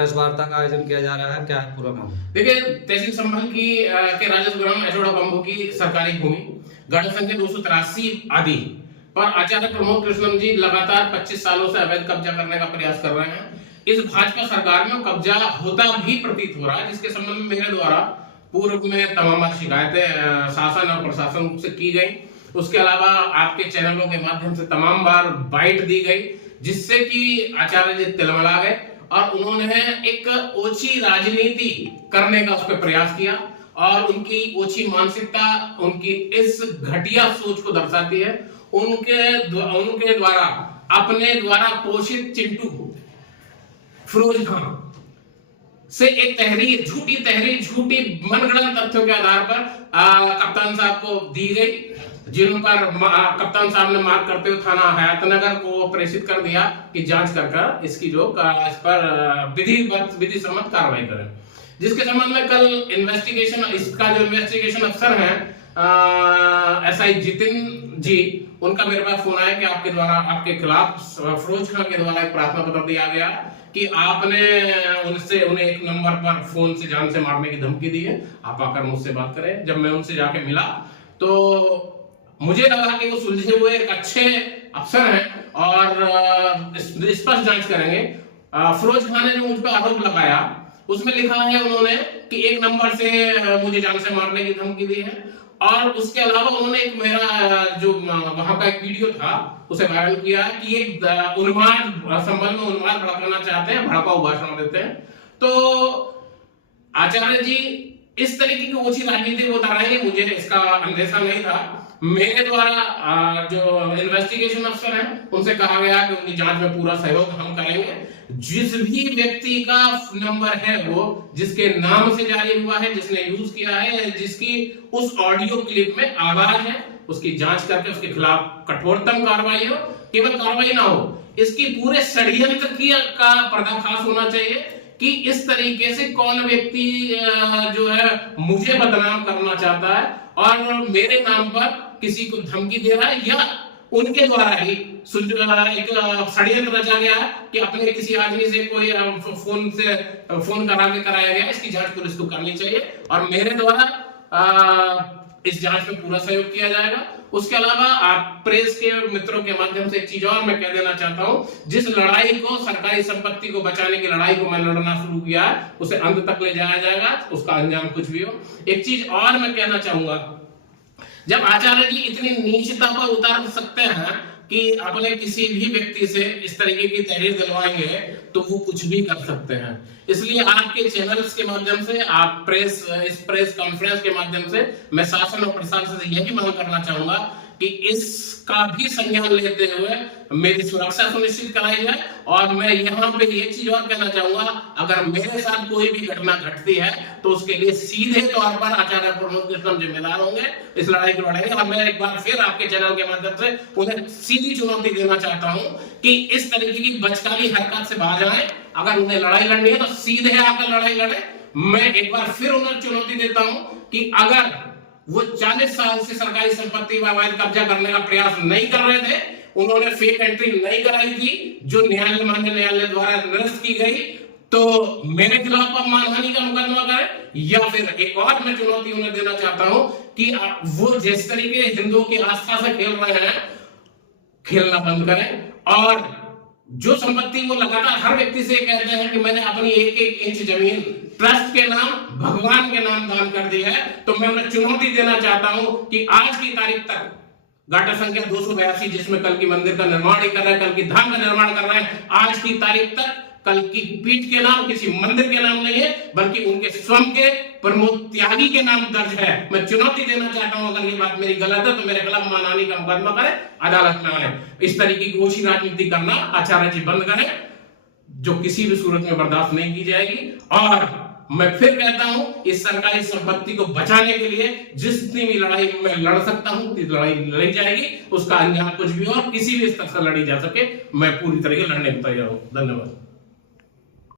Press वार्ता का आयोजन किया जा रहा है, क्या है पूरा मामला? देखिए, तहसील संभल की के राजस्व एचोड़ा बंबू की सरकारी भूमि गढ़ संख्या 283 आदि पर आचार्य प्रमोद कृष्णम जी लगातार 25 सालों से अवैध कब्जा करने का प्रयास कर रहे हैं। इस भाजपा सरकार में कब्जा होता भी प्रतीत हो रहा है, जिसके संबंध में मेरे द्वारा पूर्व में तमाम शिकायतें शासन और प्रशासन से की गई। उसके अलावा आपके चैनलों के माध्यम से तमाम बार बाइट दी गई, जिससे कि आचार्य जी तिलमिला गए और उन्होंने एक ओछी राजनीति करने का उस पर प्रयास किया। और उनकी ओछी मानसिकता उनकी इस घटिया सोच को दर्शाती है। उनके द्वारा अपने द्वारा पोषित चिंटू फिरोज खान से एक तहरीर, झूठी मनगढ़ंत तथ्यों के आधार पर कप्तान साहब को दी गई, जिन पर कप्तान साहब ने मार्क करते हुए थाना हयातनगर को प्रेषित कर दिया कि जांच कर इसकी जो इस पर विधि सम्मत कार्रवाई करें। जिसके संबंध में कल इसका जो इन्वेस्टिगेशन अफसर है एसआई जितिन जी, उनका मेरे पास फोन आया कि आपके खिलाफ फिरोज खान के द्वारा एक प्रार्थना पत्र दिया गया कि आपने उन्हें एक नंबर पर फोन से जान से मारने की धमकी दी है, आप आकर मुझसे बात करें। जब मैं उनसे जाके मिला तो मुझे लगा कि वो सुलझे हुए एक अच्छे अफसर हैं और स्पष्ट जांच करेंगे। फिरोज खान ने जो मुझ पर आरोप लगाया उसमें लिखा है उन्होंने कि एक नंबर से मुझे जान से मारने की धमकी दी है, और उसके अलावा उन्होंने एक मेरा जो वहां का एक वीडियो था उसे वायरल किया है कि एक संबंध में उन्माद भड़काना चाहते हैं, भड़काऊ भाषण देते हैं। तो आचार्य जी इस तरीके की ओछी राजनीति को उतारेंगे, मुझे इसका अंदेशा नहीं था। मेरे द्वारा जो इन्वेस्टिगेशन अफसर हैं उनसे कहा गया कि उनकी जांच में पूरा सहयोग हम करेंगे। जिस भी व्यक्ति का नंबर है वो जिसके नाम से जारी हुआ है, जिसने यूज किया है, जिसकी उस ऑडियो क्लिप में आवाज है, उसकी जांच करके उसके खिलाफ कठोरतम कार्रवाई हो। केवल कार्रवाई ना हो, इसकी पूरे षड्यंत्र का पर्दाफाश होना चाहिए कि इस तरीके से कौन व्यक्ति जो है मुझे बदनाम करना चाहता है और मेरे नाम पर किसी को धमकी दे रहा है, या उनके द्वारा ही एक षड्यंत्र रचा गया है कि अपने किसी आदमी से कोई फोन करा के कराया गया। इसकी जांच पुलिस को करनी चाहिए और मेरे द्वारा इस जांच में पूरा सहयोग किया जाएगा। उसके अलावा आप प्रेस के मित्रों के माध्यम से एक चीज और मैं कह देना चाहता हूं, जिस लड़ाई को, सरकारी संपत्ति को बचाने की लड़ाई को मैं लड़ना शुरू किया है उसे अंत तक ले जाया जाएगा, उसका अंजाम कुछ भी हो। एक चीज और मैं कहना चाहूंगा, जब आचार्य जी इतनी नीचता पर उतार सकते हैं कि अपने किसी भी व्यक्ति से इस तरीके की तहरीर दिलवाएंगे तो वो कुछ भी कर सकते हैं। इसलिए आपके चैनल्स के माध्यम से, इस प्रेस कॉन्फ्रेंस के माध्यम से मैं शासन और प्रशासन से यही मांग करना चाहूंगा कि इसका भी संज्ञान लेते हुए मेरी सुरक्षा सुनिश्चित कराई जाए। और मैं यहाँ पे ये चीज और कहना चाहूंगा, अगर मेरे साथ कोई भी घटना घटती है तो उसके लिए सीधे तौर पर आचार्य प्रमोद कृष्णम जिम्मेदार होंगे, इस लड़ाई को लड़ेंगे। और मैं एक बार फिर आपके चैनल के माध्यम से उन्हें सीधी चुनौती देना चाहता हूँ कि इस तरीके की बचकानी हरकत से बाहर आए। अगर उन्हें लड़ाई लड़नी है तो सीधे आकर लड़ाई लड़े। मैं एक बार फिर उन्हें चुनौती देता हूँ कि अगर वो 40 साल से सरकारी संपत्ति पर अवैध कब्जा करने का प्रयास नहीं कर रहे थे, उन्होंने फेक एंट्री नहीं कराई थी जो माननीय न्यायालय द्वारा निरस्त की गई, तो मेरे खिलाफ मानहानि का मुकदमा करें। या फिर एक और मैं चुनौती उन्हें देना चाहता हूं कि वो जिस तरीके हिंदुओं की आस्था से खेल रहे हैं, खेलना बंद करें। और जो संपत्ति वो लगातार हर व्यक्ति से कहते हैं कि मैंने अपनी एक एक इंच जमीन ट्रस्ट के नाम, भगवान के नाम दान कर दी है, तो मैं उन्हें चुनौती देना चाहता हूं कि आज की तारीख तक गाटा संख्या 282 जिसमें कल की मंदिर का निर्माण ही कर रहे हैं, कल की धाम का निर्माण कर रहे हैं, आज की तारीख तक कल की पीठ के नाम किसी मंदिर के नाम नहीं है, बल्कि उनके स्वयं के प्रमोद त्यागी के नाम दर्ज है। मैं चुनौती देना चाहता हूं, अगर ये बात मेरी गलत है तो मेरे खिलाफ मानहानि का मुकदमा करें, अदालत में आए। इस तरीके की ओछी राजनीति करना आचार्य जी बंद करें, जो किसी भी सूरत में बर्दाश्त नहीं की जाएगी। और मैं फिर कहता हूं, इस सरकारी संपत्ति को बचाने के लिए जितनी भी लड़ाई मैं लड़ सकता हूं, लड़ाई लड़ी जाएगी, उसका अंजाम कुछ भी हो और किसी भी स्तर से लड़ी जा सके, मैं पूरी तरह से लड़ने को तैयार हूं। धन्यवाद।